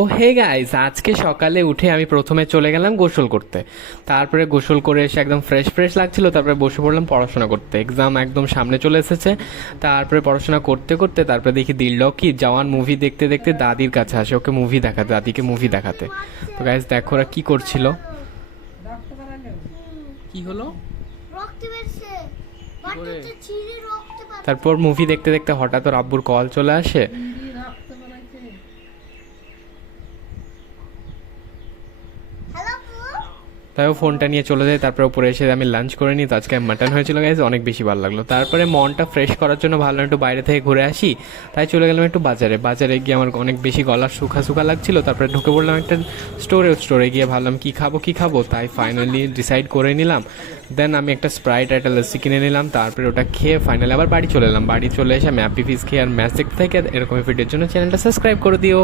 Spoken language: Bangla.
ও হে গাইস, আজকে সকালে উঠে আমি প্রথমে চলে গেলাম গোসল করতে। তারপরে গোসল করে এসে একদম ফ্রেশ ফ্রেশ লাগছিল, তারপরে বসে পড়লাম পড়াশোনা করতে। এক্সাম একদম সামনে চলে এসেছে। তারপরে পড়াশোনা করতে করতে তারপরে দেখি দিল্লো কি জওয়ান মুভি দেখতে দেখতে দাদির কাছে আসে ওকে মুভি দেখাতে, দাদিকে মুভি দেখাতে। তো গাইস দেখো ওরা কি করছিল। কি হলো? তারপর মুভি দেখতে দেখতে হঠাৎ ওর আব্বুর কল চলে আসে। তাই ও ফোনটা নিয়ে চলে যায়। তারপরে উপরে এসে আমি লাঞ্চ করে নিই। তো আজকে মাটন হয়েছিল গাইজ, অনেক বেশি ভালো লাগলো। তারপরে মনটা ফ্রেশ করার জন্য ভাবলাম একটু বাইরে থেকে ঘুরে আসি। তাই চলে গেলাম একটু বাজারে। বাজারে গিয়ে আমার অনেক বেশি গলা শুকা শুকা লাগছিল। তারপরে ঢুকে পড়লাম একটা স্টোরে গিয়ে ভাবলাম কি খাবো। তাই ফাইনালি ডিসাইড করে নিলাম। দেন আমি একটা স্প্রাইট একটা লস্যি কিনে নিলাম। তারপরে ওটা খেয়ে ফাইনালি আবার বাড়ি চলে এলাম। বাড়ি চলে এসে আমি হ্যাপি ফিস খেয়ে আর ম্যাচ দেখতে থাকি। এরকম ভিডিওর জন্য চ্যানেলটা সাবস্ক্রাইব করে দিও।